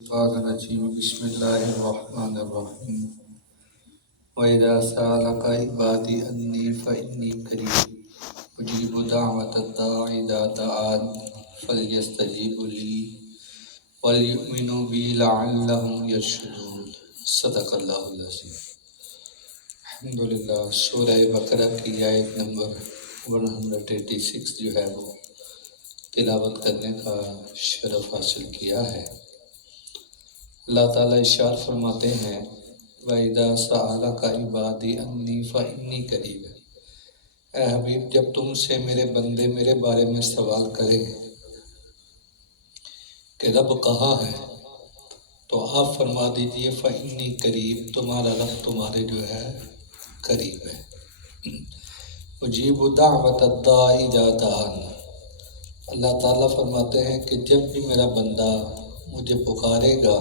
الرجیم بسم اللہ الرحمن الرحیم وَإِذَا سَأَلَكَ عِبَادِي أَنِّي فَإِنِّي قَرِيبٌ أُجِيبُ دَعْوَةَ الدَّاعِ إِذَا دَعَانِ فَلْيَسْتَجِيبُوا لِي وَلْيُؤْمِنُوا بِي لَعَلَّهُمْ يَرْشُدُونَ صدق اللہ العظیم۔ الحمدللہ سورہ بقرہ کی آیت نمبر 186 جو ہے وہ تلاوت کرنے کا شرف حاصل کیا ہے۔ اللہ تعالیٰ ارشاد فرماتے ہیں وَإِذَا سَأَلَكَ عِبَادِي أَنِّي فَإِنِّي قَرِيبٌ، اے حبیب جب تم سے میرے بندے میرے بارے میں سوال کریں کہ رب کہاں ہے، تو آپ فرما دیجئے فَإِنِّي قریب، تمہارا رب تمہارے جو ہے قریب ہے۔ اجیب دعوت الداعِ اذا دعان، اللہ تعالیٰ فرماتے ہیں کہ جب بھی میرا بندہ مجھے پکارے گا،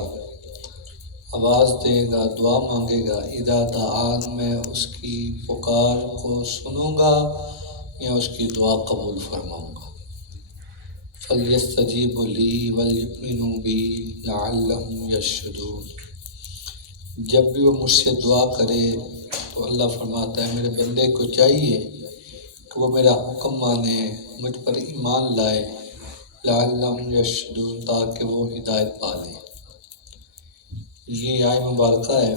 آواز دے گا، دعا مانگے گا، اذا دعان، میں اس کی پکار کو سنوں گا یا اس کی دعا قبول فرماؤں گا۔ فَلْيَسْتَجِيبُوا لِي وَلْيُؤْمِنُوا بِي لَعَلَّهُمْ يَرْشُدُونَ، جب بھی وہ مجھ سے دعا کرے تو اللہ فرماتا ہے میرے بندے کو چاہیے کہ وہ میرا حکم مانے، مجھ پر ایمان لائے، لَعَلَّهُمْ يَرْشُدُونَ، تاکہ وہ ہدایت پا لیں۔ یہ آیت مبارکہ ہے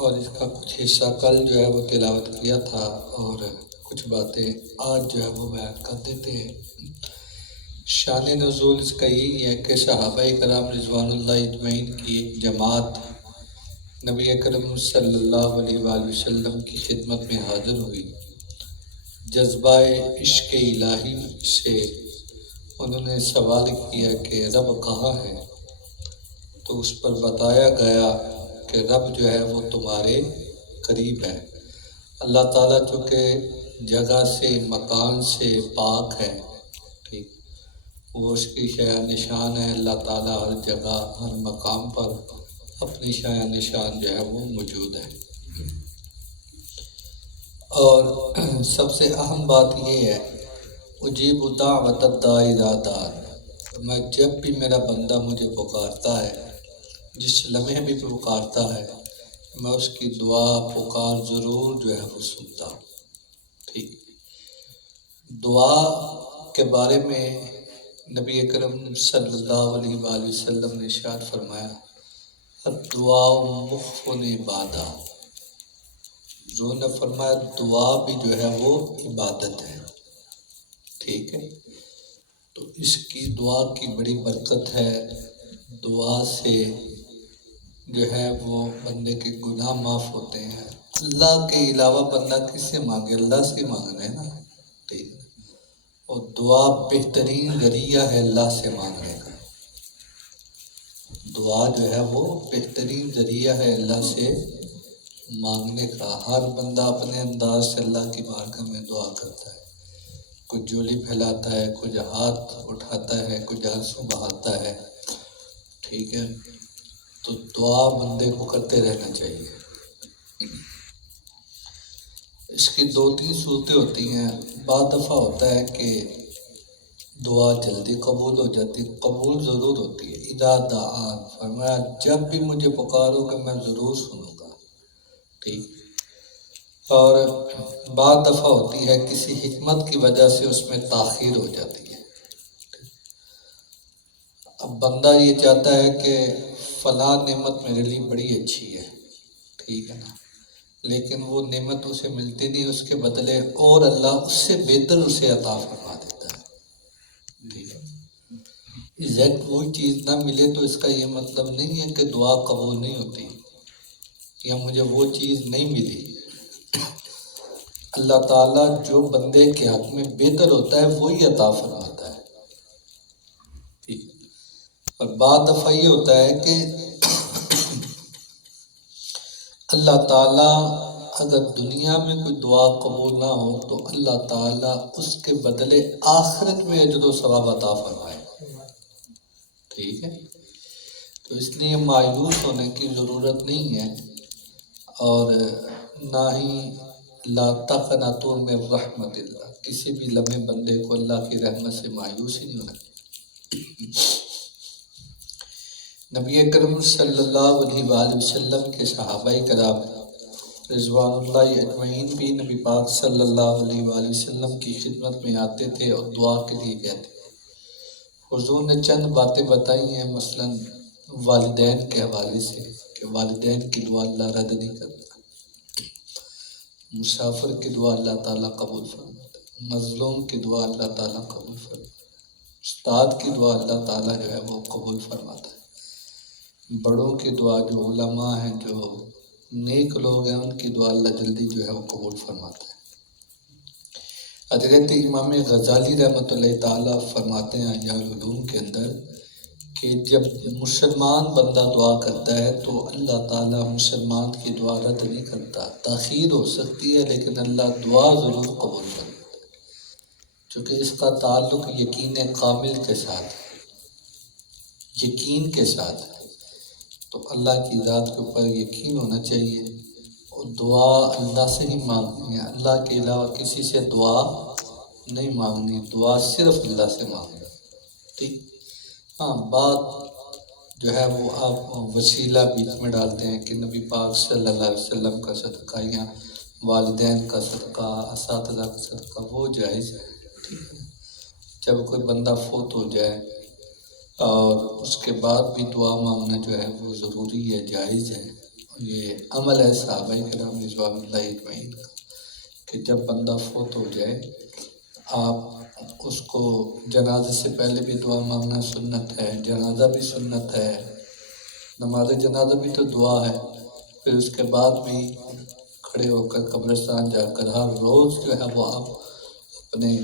اور اس کا کچھ حصہ کل جو ہے وہ تلاوت کیا تھا اور کچھ باتیں آج جو ہے وہ بیان کر دیتے ہیں۔ شان نزول اس کا یہی ہے کہ صحابہ کرام رضوان اللہ اجمعین کی ایک جماعت نبی اکرم صلی اللہ علیہ وآلہ وسلم کی خدمت میں حاضر ہوئی۔ جذبہ عشق الہی سے انہوں نے سوال کیا کہ رب کہاں ہے، تو اس پر بتایا گیا کہ رب جو ہے وہ تمہارے قریب ہے۔ اللہ تعالیٰ چونکہ جگہ سے مکان سے پاک ہے، ٹھیک، وہ اس کی شایع نشان ہے۔ اللہ تعالیٰ ہر جگہ ہر مقام پر اپنی شایع نشان جو ہے وہ موجود ہے۔ اور سب سے اہم بات یہ ہے اجیب دعوت الداعِ اذا دعان، میں جب بھی میرا بندہ مجھے پکارتا ہے، جس لمحے بھی پکارتا ہے، میں اس کی دعا پکار ضرور جو ہے وہ سنتا ہوں۔ ٹھیک، دعا کے بارے میں نبی اکرم صلی اللہ علیہ وآلہ وسلم نے ارشاد فرمایا الدعاء مخ عبادہ، جو نے فرمایا دعا بھی جو ہے وہ عبادت ہے۔ ٹھیک ہے، تو اس کی دعا کی بڑی برکت ہے۔ دعا سے جو ہے وہ بندے کے گناہ معاف ہوتے ہیں۔ اللہ کے علاوہ بندہ کس سے مانگے، اللہ سے مانگنا ہے نا، ٹھیک ہے، اور دعا بہترین ذریعہ ہے اللہ سے مانگنے کا۔ دعا جو ہے وہ بہترین ذریعہ ہے اللہ سے مانگنے کا۔ ہر بندہ اپنے انداز سے اللہ کی بارگاہ میں دعا کرتا ہے، کچھ جولی پھیلاتا ہے، کچھ ہاتھ اٹھاتا ہے، کچھ آنسو بہاتا ہے، ٹھیک ہے، تو دعا بندے کو کرتے رہنا چاہیے۔ اس کی 2-3 صورتیں ہوتی ہیں۔ بعض دفعہ ہوتا ہے کہ دعا جلدی قبول ہو جاتی، قبول ضرور ہوتی ہے۔ اذا دعان، فرمایا جب بھی مجھے پکارو گے میں ضرور سنوں گا، ٹھیک۔ اور بعض دفعہ ہوتی ہے کسی حکمت کی وجہ سے اس میں تاخیر ہو جاتی ہے۔ اب بندہ یہ چاہتا ہے کہ فلاں نعمت میرے لیے بڑی اچھی ہے، ٹھیک ہے نا، لیکن وہ نعمت اسے ملتی نہیں، اس کے بدلے اور اللہ اس سے بہتر اسے عطا فرما دیتا ہے، ٹھیک ہے۔ ایگزیکٹ وہی چیز نہ ملے تو اس کا یہ مطلب نہیں ہے کہ دعا قبول نہیں ہوتی یا مجھے وہ چیز نہیں ملی۔ اللہ تعالیٰ جو بندے کے حق میں بہتر ہوتا ہے وہی عطا فرماتا ہے، ٹھیک۔ اور بعض دفعہ یہ ہوتا ہے کہ اللہ تعالیٰ اگر دنیا میں کوئی دعا قبول نہ ہو تو اللہ تعالیٰ اس کے بدلے آخرت میں اجر و ثواب عطا فرمائے، ٹھیک ہے۔ تو اس لیے مایوس ہونے کی ضرورت نہیں ہے، اور نہ ہی لا تقنطوا من رحمت اللہ، کسی بھی لمحے بندے کو اللہ کی رحمت سے مایوس ہی نہیں ہونا۔ نبی اکرم صلی اللہ علیہ وآلہ وسلم کے صحابہ کرام رضوان اللہ اجمعین بھی نبی پاک صلی اللہ علیہ وآلہ وسلم کی خدمت میں آتے تھے اور دعا کے لیے کہتے تھے۔ حضور نے چند باتیں بتائی ہیں، مثلا والدین کے حوالے سے کہ والدین کی دعا اللہ رد نہیں کرتا، مسافر کی دعا اللہ تعالیٰ قبول فرماتا ہے، مظلوم کی دعا اللہ تعالیٰ قبول فرماتا ہے، استاد کی دعا اللہ تعالیٰ جو ہے وہ قبول فرماتا ہے، بڑوں کی دعا جو علماء ہیں، جو نیک لوگ ہیں، ان کی دعا اللہ جلدی جو ہے وہ قبول فرماتا ہے۔ حضرت امام غزالی رحمۃ اللہ تعالیٰ فرماتے ہیں احیاء العلوم کے اندر کہ جب مسلمان بندہ دعا کرتا ہے تو اللہ تعالیٰ مسلمان کی دعا رد نہیں کرتا، تاخیر ہو سکتی ہے لیکن اللہ دعا ضرور قبول کرتا ہے، چونکہ اس کا تعلق یقین کامل کے ساتھ ہے، یقین کے ساتھ ہے، تو اللہ کی ذات کے اوپر یقین ہونا چاہیے، اور دعا اللہ سے ہی مانگنی ہے، اللہ کے علاوہ کسی سے دعا نہیں مانگنی، دعا صرف اللہ سے مانگنی، ٹھیک۔ ہاں، بات جو ہے وہ آپ وسیلہ بیچ میں ڈالتے ہیں کہ نبی پاک صلی اللہ علیہ وسلم کا صدقہ یا والدین کا صدقہ، اساتذہ کا صدقہ، وہ جائز ہے، ٹھیک ہے۔ جب کوئی بندہ فوت ہو جائے اور اس کے بعد بھی دعا مانگنا جو ہے وہ ضروری ہے، جائز ہے، یہ عمل ہے صحابہ کرام رضوان اللہ اجمعین کا کہ جب بندہ فوت ہو جائے آپ اس کو جنازے سے پہلے بھی دعا مانگنا سنت ہے، جنازہ بھی سنت ہے، نماز جنازہ بھی تو دعا ہے، پھر اس کے بعد بھی کھڑے ہو کر قبرستان جا کر ہر روز جو ہے وہ آپ اپنے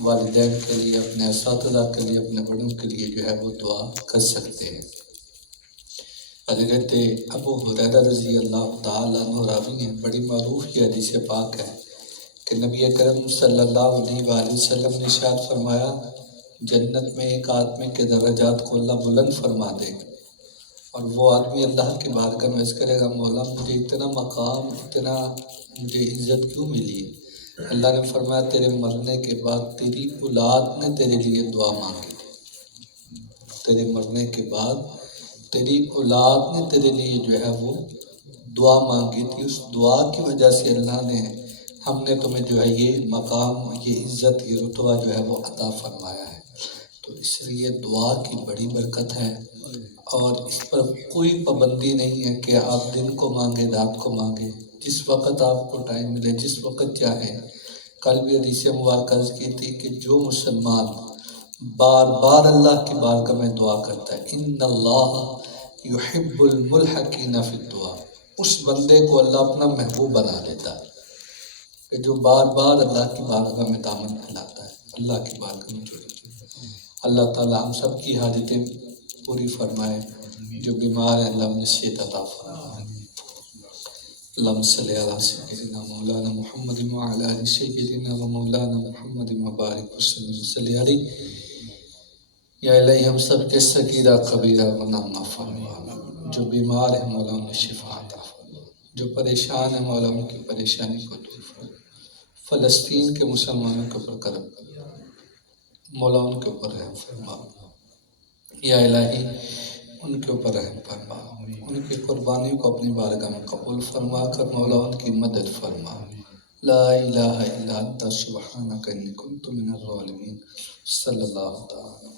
والدین کے لیے، اپنے اساتذہ کے لیے، اپنے بڑوں کے لیے جو ہے وہ دعا کر سکتے ہیں۔ حضرت ابو ہریرہ رضی اللہ تعالیٰ عنہ راوی ہیں، بڑی معروف یہ حدیث پاک ہے کہ نبی اکرم صلی اللہ علیہ وآلہ وسلم نے ارشاد فرمایا، جنت میں ایک آدمی کے درجات کو اللہ بلند فرما دے گا، اور وہ آدمی اللہ کے بارگاہ میں عرض کرے گا، مولا مجھے اتنا مقام، اتنا مجھے عزت کیوں ملی ہے؟ اللہ نے فرمایا تیرے مرنے کے بعد تیری اولاد نے تیرے لیے دعا مانگی تھی، تیرے مرنے کے بعد تیری اولاد نے تیرے لیے جو ہے وہ دعا مانگی تھی، اس دعا کی وجہ سے اللہ نے ہم نے تمہیں جو ہے یہ مقام، یہ عزت، یہ رتبہ جو ہے وہ عطا فرمایا ہے۔ تو اس لیے دعا کی بڑی برکت ہے، اور اس پر کوئی پابندی نہیں ہے کہ آپ دن کو مانگے، رات کو مانگے، جس وقت آپ کو ٹائم ملے، جس وقت چاہیں۔ کل بھی حدیث مبارکہ کی تھی کہ جو مسلمان بار بار اللہ کی بارگاہ میں دعا کرتا ہے، ان اللہ یحب الملحقین فی الدعاء، اس بندے کو اللہ اپنا محبوب بنا لیتا ہے کہ جو بار بار اللہ کی بارگاہ میں دامن پھیلاتا ہے، اللہ کی بارگاہ میں جڑتا ہے۔ اللہ تعالیٰ ہم سب کی حاجتیں پوری فرمائے، جو بیمار ہیں اللہ انہیں صحت عطا فرمائے۔ اللہم صلی علی سیدنا مولانا محمد وعلی آل سیدنا و مولانا محمد مبارک وسلم صلی علیہ۔ یا الہی ہم سب کے صغیرہ کبیرہ گناہ معاف فرما، جو بیمار ہیں مولا انہیں شفا عطا فرما، جو پریشان ہیں مولا ان کی پریشانی کو دور فرما، فلسطین کے مسلمانوں کے اوپر کرم فرما، مولا ان کے اوپر رحم فرما، یا الہی ان کے اوپر رحم فرما، ان کی قربانیوں کو اپنی بارگاہ میں قبول فرما کر مولا ان کی مدد فرما۔ لا الہ الا انت سبحانک انی کنت من الظالمین۔ صلی اللہ تعالی